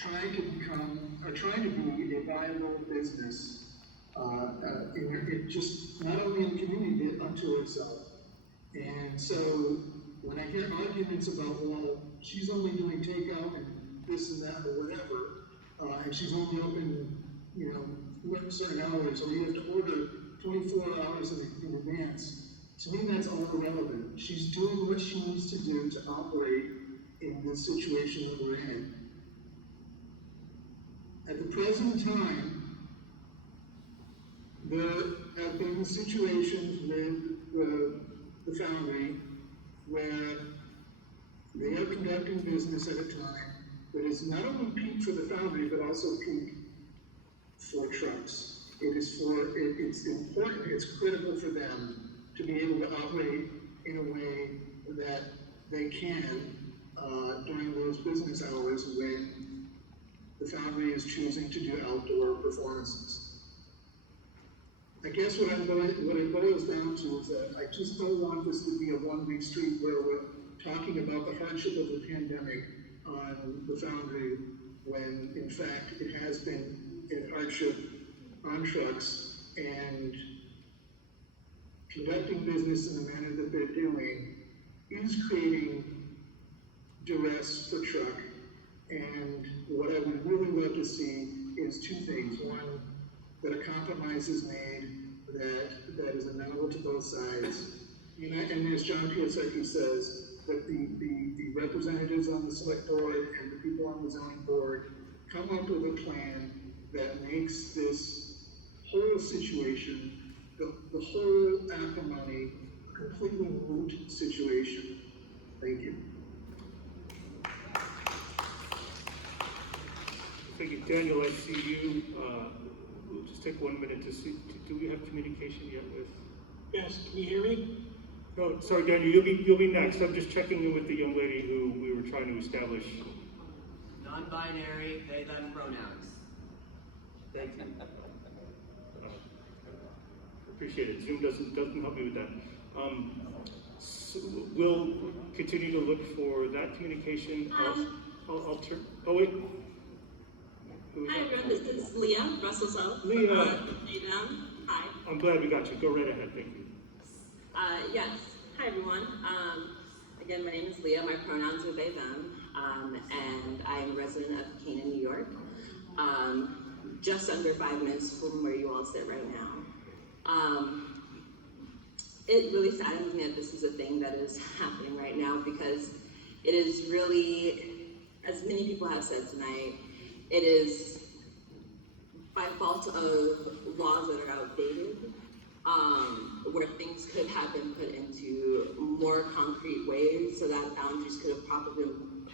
trying to be a viable business, it just not only in the community but unto itself. And so when I hear arguments about, well, she's only doing takeout and this and that or whatever, and she's only open, certain hours, or you have to order 24 hours in advance, to me that's all irrelevant. She's doing what she needs to do to operate in the situation that we're in. At the present time, there have been situations with the Foundry where they are conducting business at a time that is not only peak for the Foundry, but also peak for trucks. It's important, it's critical for them to be able to operate in a way that they can during those business hours when the Foundry is choosing to do outdoor performances. I guess what it boils down to is that I just don't want this to be a one-way street where we're talking about the hardship of the pandemic on the Foundry, when in fact it has been a hardship on trucks, and conducting business in the manner that they're doing is creating duress for truck. And what I would really love to see is two things. One, that a compromise is made that is amenable to both sides. And as John Piasecki says, that the representatives on the select board and the people on the zoning board come up with a plan that makes this whole situation, the whole acrimony, a completely moot situation. Thank you. Thank you, Daniel. I see you. We'll just take 1 minute to see. Do we have communication yet with? Yes. Can you hear me? No, sorry, Daniel. You'll be next. I'm just checking in with the young lady who we were trying to establish. Non-binary, they, them pronouns. Thank you. Appreciate it. Zoom doesn't help me with that. So we'll continue to look for that communication. I'll turn. Oh wait. Hi everyone, this is Leah, Russell South. Leah. Hi. I'm glad we got you. Go right ahead. Thank you. Yes. Hi everyone. Again, my name is Leah. My pronouns are they, them. And I'm a resident of Canaan, New York. Just under 5 minutes from where you all sit right now. It really saddens me that this is a thing that is happening right now, because it is really, as many people have said tonight, it is by fault of laws that are outdated, where things could have been put into more concrete ways so that boundaries could have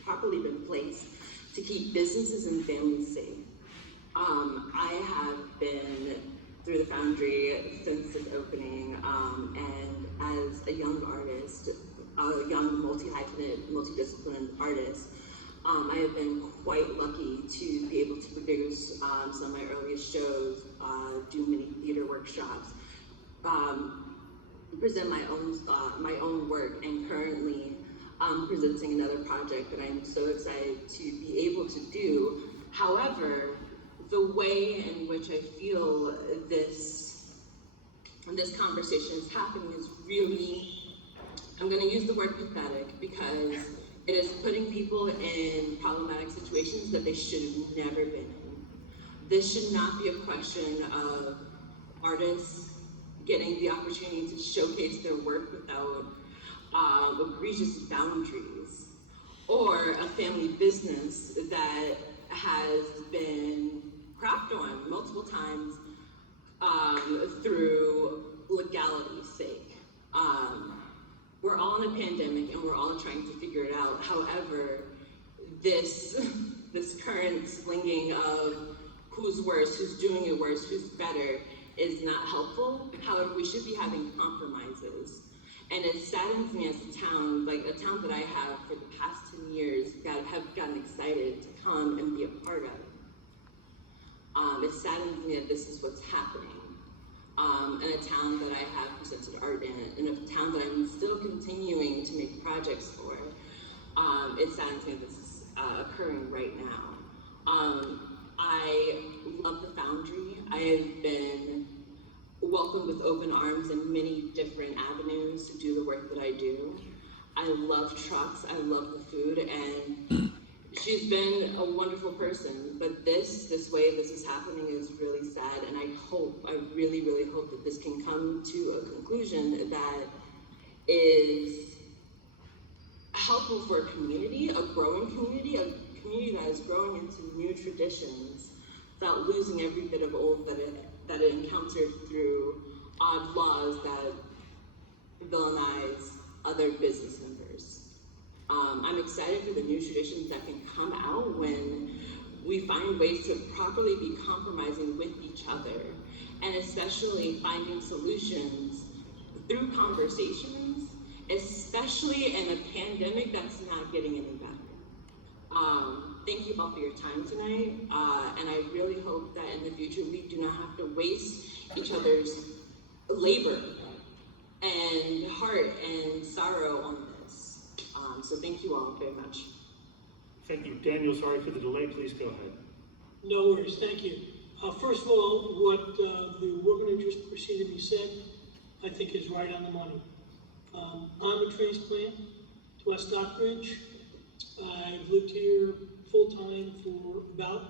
properly been placed to keep businesses and families safe. I have been through the Foundry since its opening, and as a young artist, a young multi-hyphenate, multidisciplined artist, I have been quite lucky to be able to produce some of my earliest shows, do many theater workshops, present my own work, and currently presenting another project that I'm so excited to be able to do. However, the way in which I feel this conversation is happening is really, I'm going to use the word pathetic, because it is putting people in problematic situations that they should have never been in. This should not be a question of artists getting the opportunity to showcase their work without egregious boundaries, or a family business that has been crapped on multiple times through legality's sake. We're all in a pandemic and we're all trying to figure it out. However, this current slinging of who's worse, who's doing it worse, who's better is not helpful. However, we should be having compromises. And it saddens me as a town, like a town that I have for the past 10 years have gotten excited to come and be a part of. It saddens me that this is what's happening. In a town that I have presented art in a town that I'm still continuing to make projects for, it saddens me that this is occurring right now. open arms in many different avenues to do the work that I do. I love trucks, I love the food, and she's been a wonderful person, but this way this is happening is really sad, and I really, really hope that this can come to a conclusion that is helpful for a community, a growing community, a community that is growing into new traditions without losing every bit of old that it encountered through odd laws that villainize other business members. I'm excited for the new traditions that can come out when we find ways to properly be compromising with each other, and especially finding solutions through conversations, especially in a pandemic that's not getting any better. Thank you all for your time tonight, and I really hope that in the future we do not have to waste each other's labor and heart and sorrow on this. So thank you all very much. Thank you. Daniel, sorry for the delay. Please go ahead. No worries, thank you. First of all, what the woman who just preceded me said, I think is right on the money. I'm a transplant to West Stockbridge. I've lived here full-time for about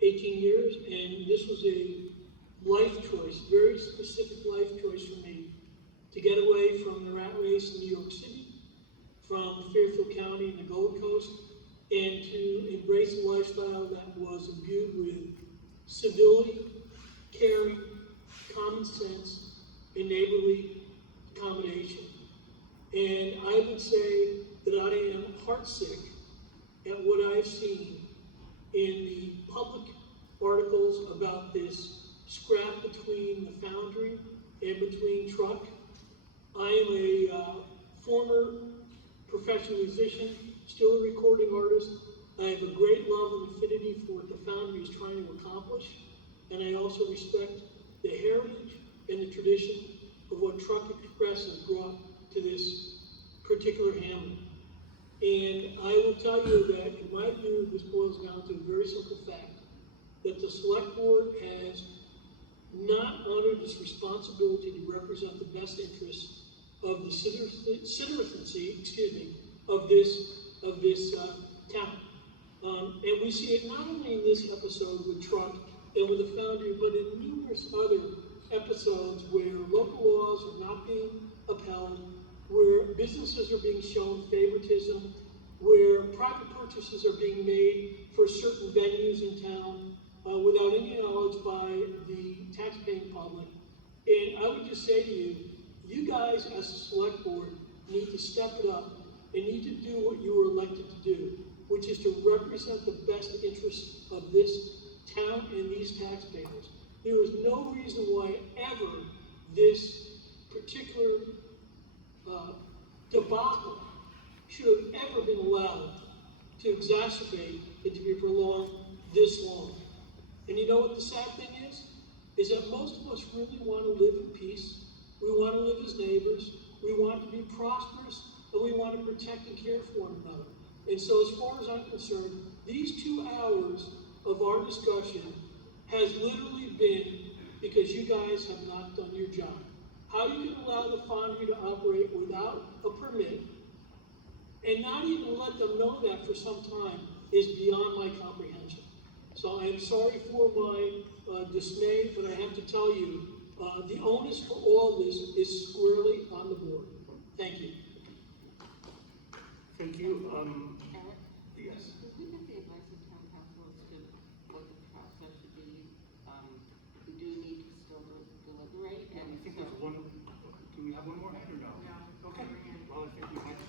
18 years, and this was a life choice, very specific life choice for me, to get away from the rat race in New York City, from Fairfield County and the Gold Coast, and to embrace a lifestyle that was imbued with civility, caring, common sense, and neighborly accommodation. And I would say that I am heartsick at what I've seen in the public articles about this scrap between the Foundry and between Truck. I am a former professional musician, still a recording artist. I have a great love and affinity for what the Foundry is trying to accomplish, and I also respect the heritage and the tradition of what Truck Express has brought to this particular hamlet. And I will tell you that, in my view, this boils down to a very simple fact, that the Select Board has not honored its responsibility to represent the best interests of the citizenry, of this town. And we see it not only in this episode with Truck and with the Foundry, but in numerous other episodes where local laws are not being upheld, where businesses are being shown favoritism, where private purchases are being made for certain venues in town without any knowledge by the taxpaying public. And I would just say to you, you guys as a select board need to step it up and need to do what you were elected to do, which is to represent the best interests of this town and these taxpayers. There is no reason why ever this particular debacle should have ever been allowed to exacerbate and to be prolonged this long. And you know what the sad thing is? Is that most of us really want to live in peace. We want to live as neighbors. We want to be prosperous, and we want to protect and care for one another. And so as far as I'm concerned, these 2 hours of our discussion has literally been because you guys have not done your job. How you can allow the Foundry to operate without a permit and not even let them know that for some time is beyond my comprehension. So I'm sorry for my dismay, but I have to tell you, the onus for all this is squarely on the board. Thank you. Thank you. Eric? Yes. Did we get the advice of town council as to what the process should be? We do need to still deliberate, Yeah, and I think so. there's one. Do we have one more head or no? No. Okay. Well, I think we might.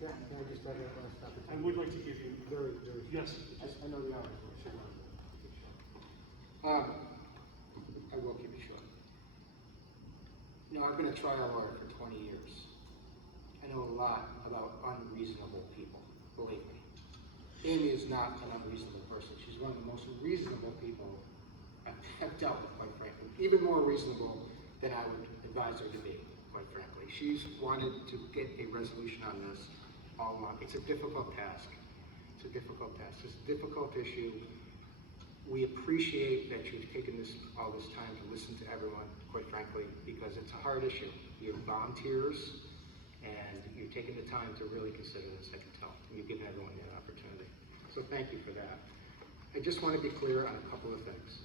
Can I just have that last opportunity? I would like to give you. Very. Yes. I know the hours, but I should want to keep it short. I will keep it short. No, I've been a trial lawyer for 20 years. I know a lot about unreasonable people, believe me. Amy is not an unreasonable person. She's one of the most reasonable people I've dealt with, quite frankly. Even more reasonable than I would advise her to be, quite frankly. She's wanted to get a resolution on this all along. It's a difficult task. It's a difficult task. It's a difficult issue. We appreciate that you've taken all this time to listen to everyone, quite frankly, because it's a hard issue. You're volunteers, and you're taking the time to really consider this, I can tell. And you've given everyone that opportunity. So thank you for that. I just want to be clear on a couple of things.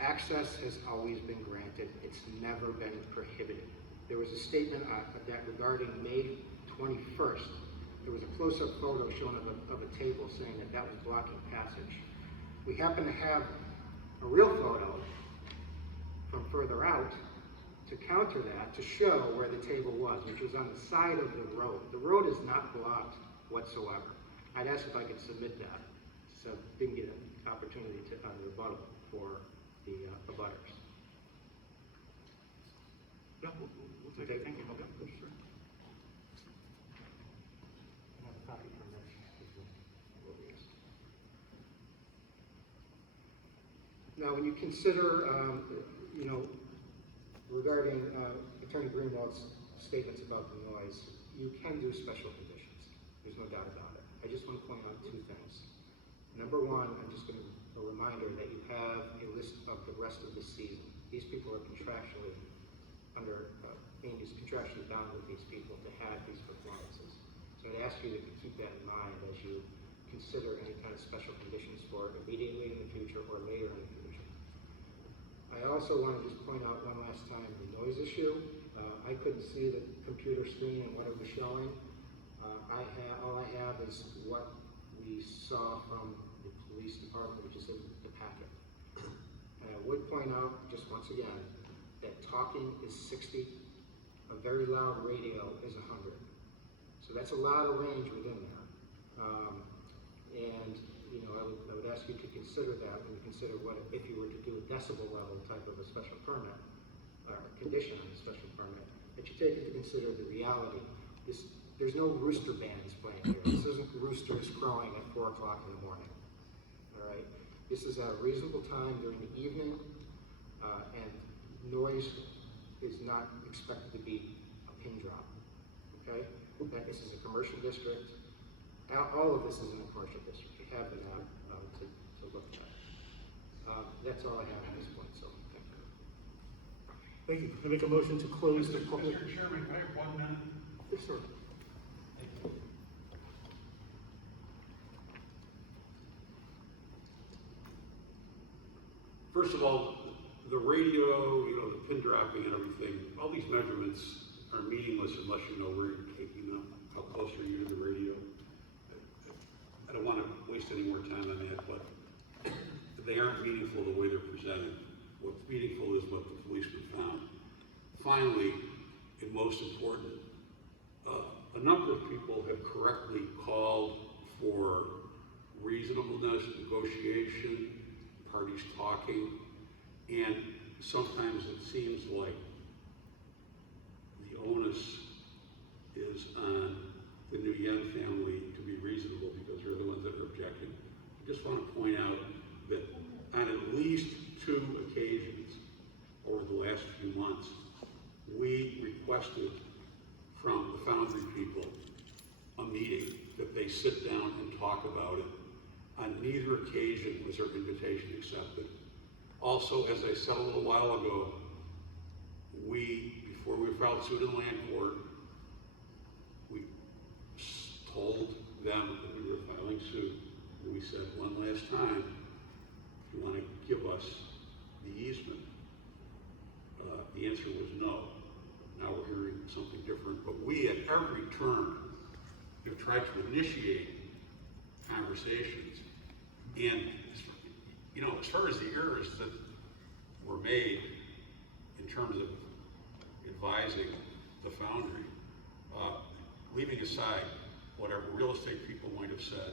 Access has always been granted. It's never been prohibited. There was a statement that regarding May 21st, there was a close-up photo shown of a table saying that was blocking passage. We happen to have a real photo from further out to counter that, to show where the table was, which was on the side of the road. The road is not blocked whatsoever. I'd ask if I could submit that, so didn't get an opportunity to rebuttal for the butters. Yeah, we'll take it. Thank you. Okay, sure. Another copy from this. Now, when you consider, regarding Attorney Greenwald's statements about the noise, you can do special conditions. There's no doubt about it. I just want to point out two things. Number one, I'm just going to a reminder that you have a list of the rest of the season. These people are contractually contractually bound with these people to have these performances. So I'd ask you to keep that in mind as you consider any kind of special conditions for immediately in the future or later in the future. I also want to just point out one last time the noise issue. I couldn't see the computer screen and what it was showing. All I have is what we saw from the police department, which is in the packet. And I would point out, just once again, that talking is 60, a very loud radio is 100. So that's a lot of range within there. I would ask you to consider that when you consider what if you were to do a decibel level type of a special permit, or condition on a special permit, that you take into consider the reality. There's no rooster bands playing here. This isn't roosters crowing at 4 o'clock in the morning. All right? This is at a reasonable time during the evening, and noise is not expected to be a pin drop. Okay? This is a commercial district. All of this is in a commercial district. You have the map to look at. That's all I have at this point, so thank you. Thank you. I make a motion to close the public. Mr. Chairman, can I have 1 minute? Yes, sir. First of all, the radio, the pin dropping and everything, all these measurements are meaningless unless you know where you're taking them, how close are you to the radio. I don't want to waste any more time on that, but they aren't meaningful the way they're presented. What's meaningful is what the policeman found. Finally, and most important, a number of people have correctly called for reasonableness, negotiation, parties talking, and sometimes it seems like the onus is on the Nguyen family to be reasonable because they're the ones that are objecting. I just want to point out that on at least 2 occasions over the last few months, we requested from the Foundry people a meeting that they sit down and talk about it. On neither occasion was their invitation accepted. Also, as I said a little while ago, before we filed suit in land court, we told them that we were filing suit, and we said one last time, if you want to give us the easement, the answer was no. Now we're hearing something different, but we at every turn have tried to initiate conversations. And, as far as the errors that were made in terms of advising the Foundry, leaving aside whatever real estate people might have said,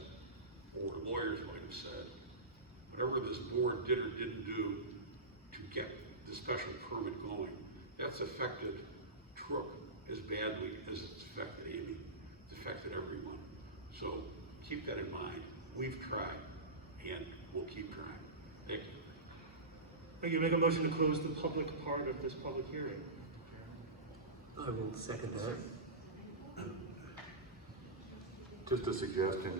or lawyers might have said, whatever this board did or didn't do to get the special permit going, that's affected Trook as badly as it's affected Amy. It's affected everyone. So keep that in mind. We've tried, and we'll keep trying. Thank you. Thank you. Make a motion to close the public part of this public hearing. I will second that. Just a suggestion,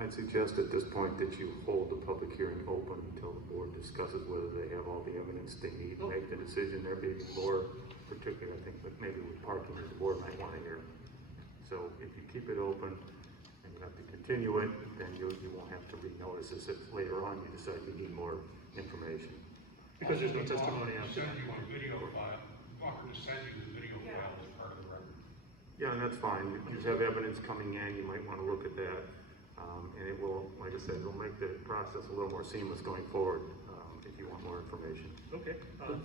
I'd suggest at this point that you hold the public hearing open until the board discusses whether they have all the evidence they need to make the decision. There may be more, particularly I think, but maybe with parking, the board might want to hear. So if you keep it open and you have to continue it, then you won't have to renotice this if later on you decide you need more information. Because there's no testimony after Send that you point. a video file, offer to send you the video file as part of the record. Yeah, and that's fine. You just have evidence coming in, you might want to look at that. And it will, like I said, it'll make the process a little more seamless going forward, if you want more information. Okay,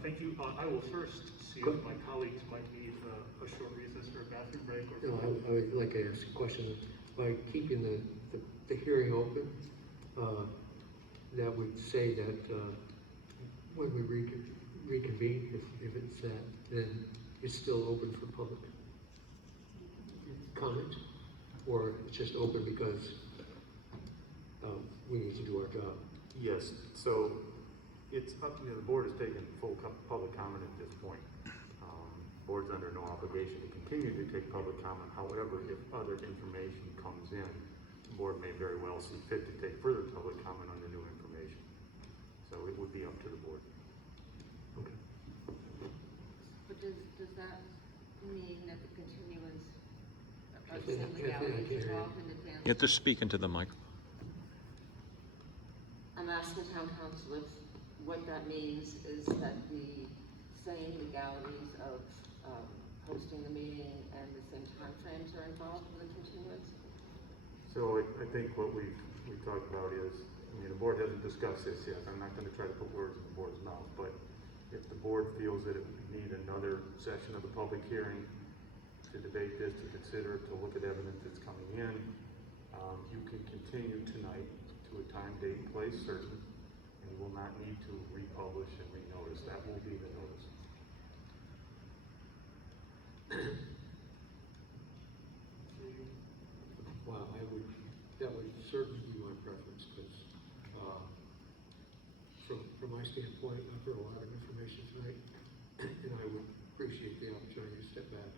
thank you. I will first see if my colleagues might need a short recess or a bathroom break or. You know, I would like to ask a question. By keeping the hearing open, that would say that, when we reconvene, if it's that, then it's still open for public comment? Or it's just open because, we need to do our job? Yes, so it's up, the board has taken full public comment at this point. Board's under no obligation to continue to take public comment. However, if other information comes in, the board may very well see fit to take further public comment on the new information. So it would be up to the board. Okay. But does that mean that the continuance I of think- some I think I legalities can is hear you. off in advance? You have to speak into the mic. I'm asking town council if what that means is that the same legalities of hosting the meeting and the same timeframes are involved with the continuance? So I think what we talked about is, I mean, the board hasn't discussed this yet. I'm not gonna try to put words in the board's mouth, but if the board feels that it would need another session of the public hearing to debate this, to consider, to look at evidence that's coming in, you can continue tonight to a time, date, and place certain, and you will not need to republish and renotice. That will be the notice. Well, that would certainly be my preference, because, from my standpoint, I've heard a lot of information tonight, and I would appreciate the opportunity to step back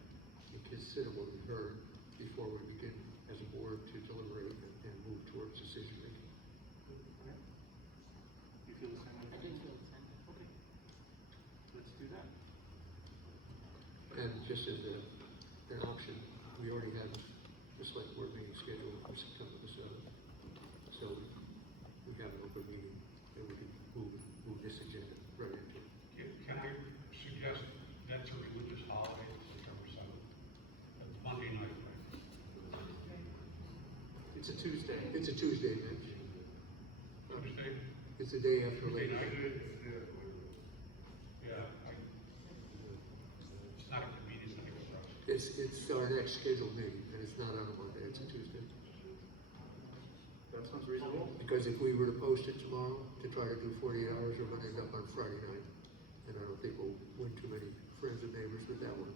and consider what we heard before we begin as a board to deliberate and move towards decision making. You feel the same way? I do feel the same. Okay. Let's do that. And just as an option, we already had the select board meeting scheduled for September the 7th. So we have an open meeting that we can move this agenda right into. Can I suggest that's a religious holiday, September 7th? That's Monday night, right? It's a Tuesday. It's a Tuesday, Mitch. Tuesday? It's the day after Tuesday Labor night? Day. Yeah. It's not a convenient night for us. It's our next scheduled meeting, and it's not on a Monday, it's a Tuesday. That sounds reasonable. Because if we were to post it tomorrow to try to do 48 hours, we're gonna end up on Friday night. And I don't think we'll win too many friends and neighbors with that one.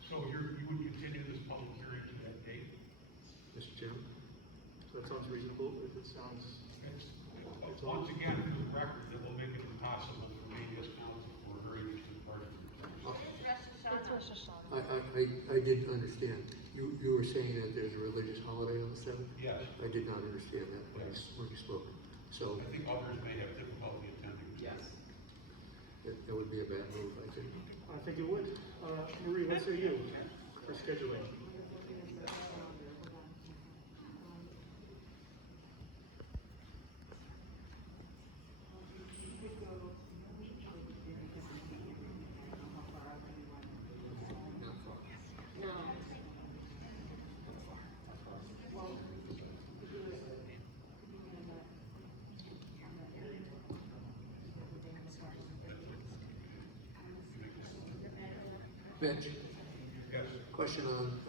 So you would continue this public hearing to that date? Mr. Chairman? That sounds reasonable. If it sounds, It's once again, for the record, that will make it impossible for me as counsel for a very interested party. I didn't understand. You were saying that there's a religious holiday on the 7th? Yes. I did not understand that when you spoke. So I think others may have difficulty attending. Yes. that would be a bad move, I think. I think it would. Marie, what say you for scheduling? No. Mitch, Yes. question on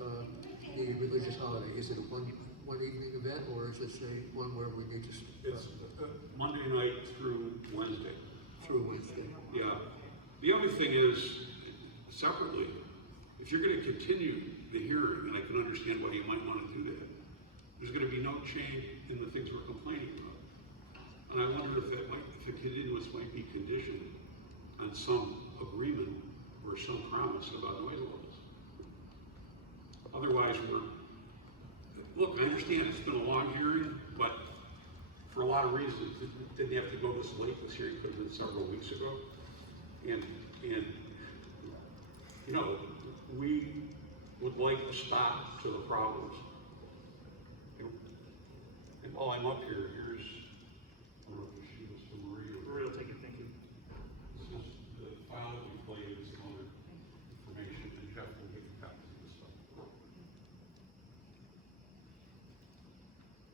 the religious holiday. Is it a one evening event, or is this one where we need to It's Monday night through Wednesday. through Wednesday? Yeah. The other thing is, separately, if you're gonna continue the hearing, and I can understand why you might wanna do that, there's gonna be no change in the things we're complaining about. And I wonder if the continuance might be conditioned on some agreement or some promise about noise levels. Otherwise, look, I understand it's been a long hearing, but lot of reasons. It didn't have to go this late this year. It could have been several weeks ago. And you know, we would like a stop to the problems. And while I'm up here, here's, I don't know if she was to Maria. Maria will take it, thank you. This is the file that we played, and some other information, and Jeff will get copies of this stuff.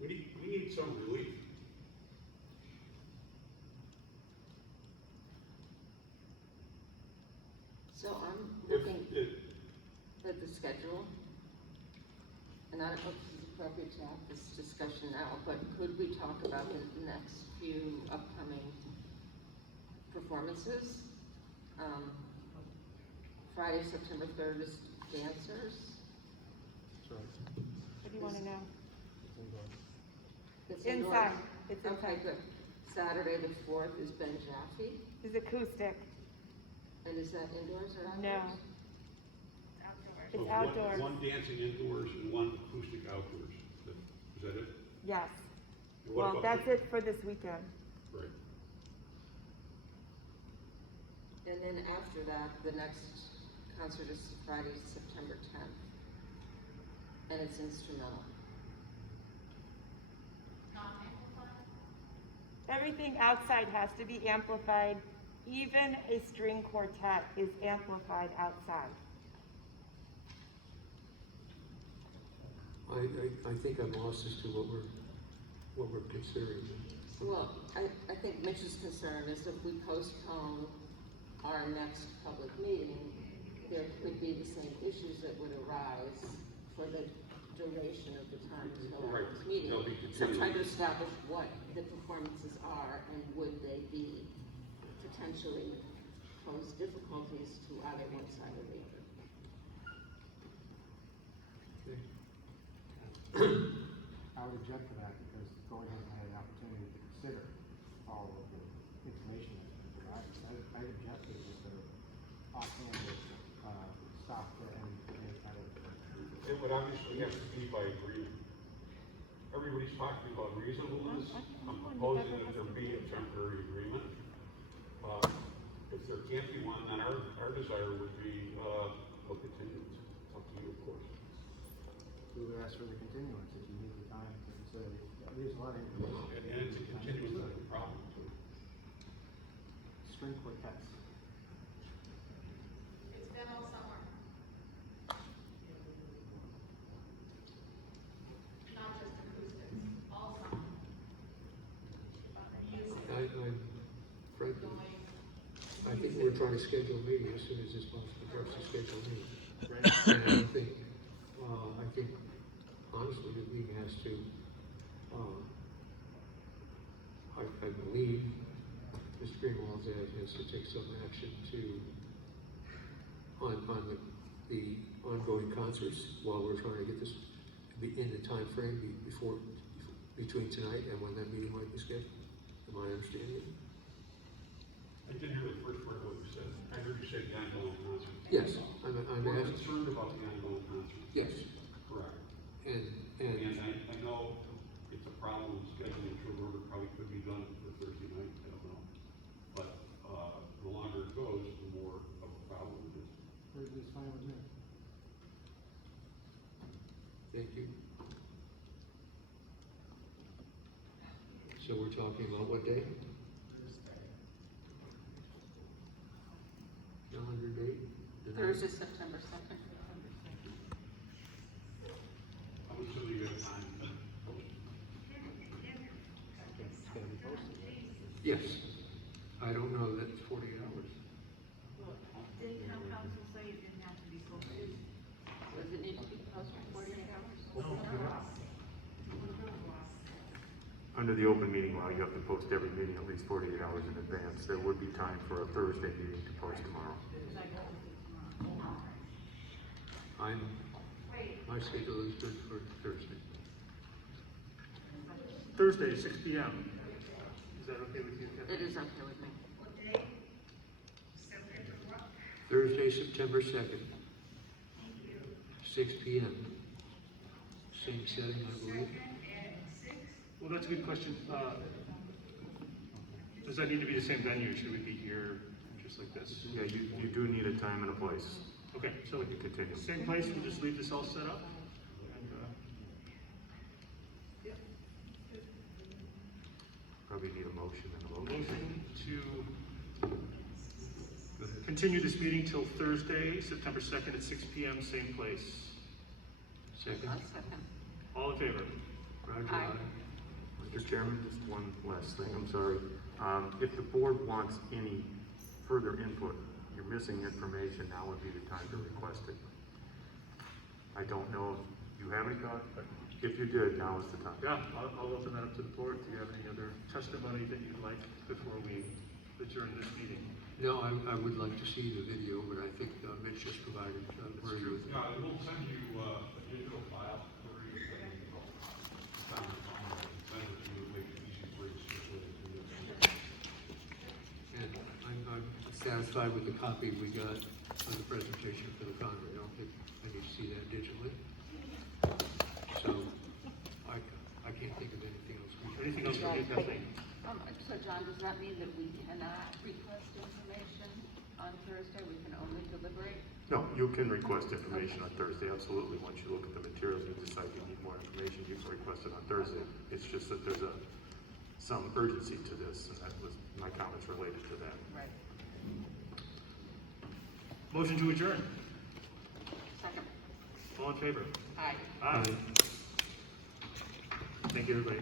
We need some relief. So I'm If- looking if- at the schedule, and I don't know if this is appropriate to have this discussion now, but could we talk about the next few upcoming performances? Friday, September 3rd is dancers. What do you want to know? It's Inside. indoors. It's Okay, inside. good. Saturday, the 4th is Ben Jaffe, It's acoustic. and is that indoors or outdoors? No. So It's outdoors. One dancing indoors and one acoustic outdoors. Is that it? Yes. And what Well, about that's the- it for this weekend. Right. And then after that, the next concert is Friday, September 10th. And it's instrumental. Everything outside has to be amplified. Even a string quartet is amplified outside. I think I'm lost as to what we're considering. Well, I think Mitch's concern is if we postpone our next public meeting, there could be the same issues that would arise for the duration of the time until our Right. next meeting. They'll be So I'm trying to continuing. establish what the performances are and would they be potentially pose difficulties to either one side or the other. I would object to that because the board hasn't had an opportunity to consider all of the information that's been provided. I objected with the offhand stop for any kind of. It would obviously have to be by agreement. Everybody's talking about reasonableness. I'm proposing that there be a temporary agreement. If there can't be one, then our desire would be, a continuance. It's up to you, of course. We would ask for the continuance if you need the time to consider. There's a lot of information. And it's a continuance of the problem too. String quartets. It's been all summer. Not just acoustics, all summer. Music, Frankly, noise. I think we're trying to schedule a meeting as soon as this month starts to schedule a meeting. And I think honestly, the league has to, I believe Mr. Greenwald's has to take some action on the ongoing concerts while we're trying to get this in the time frame between tonight and when that meeting might be scheduled. Am I understanding it? I didn't hear the first part of what you said. I heard you say the ongoing concert. Yes, I'm We're asking, concerned about the ongoing concert. yes, Correct. and And I know it's a problem scheduling to a probably could be done for Thursday night, I don't know. But, the longer it goes, the more of a problem it is. Thursday's fine with me. thank you. So we're talking about what day? Calendar date? Thursday, September 2nd. I'm assuming you have time. It's gonna be posted. Yes. I don't know that it's 48 hours. Did town council say it didn't have to be posted? Does it need to be posted 48 hours? Under the open meeting law, you have to post every meeting at least 48 hours in advance. There would be time for a Thursday meeting to post tomorrow. My schedule is good for Thursday. Thursday, 6 p.m. Is that okay with you, Kevin? It is okay with me. What day? September what? Thursday, September 2nd, 6 p.m. Same setting, I believe. Second at 6? Well, that's a good question. Does that need to be the same venue? Should we be here just like this? Yeah, you do need a time and a place. Okay, so You continue. same place, we'll just leave this all set up? And, Probably need a motion and a vote. motion to continue this meeting till Thursday, September 2nd at 6 p.m., same place. Second? All in favor? Roger, Aye. aye. Mr. Chairman, just one last thing, I'm sorry. If the board wants any further input, you're missing information, now would be the time to request it. I don't know if you have any thought, but if you did, now is the time. Yeah, I'll open that up to the board. Do you have any other testimony that you'd like before we adjourn this meeting? No, I would like to see the video, but I think Mitch just provided, where you. Yeah, we'll send you a digital file for you. Send it to you, make it easy for you to circulate it to you. And I'm satisfied with the copy we got of the presentation for the Foundry. I don't think I need to see that digitally. So, I can't think of anything else. Anything else from you, Kathleen? So John, does that mean that we cannot request information on Thursday? We can only deliberate? No, you can request information on Thursday, absolutely. Once you look at the materials and decide you need more information, you can request it on Thursday. It's just that there's some urgency to this, and that was my comments related to that. Right. Motion to adjourn. Second. All in favor? Aye. Aye. Thank you, everybody.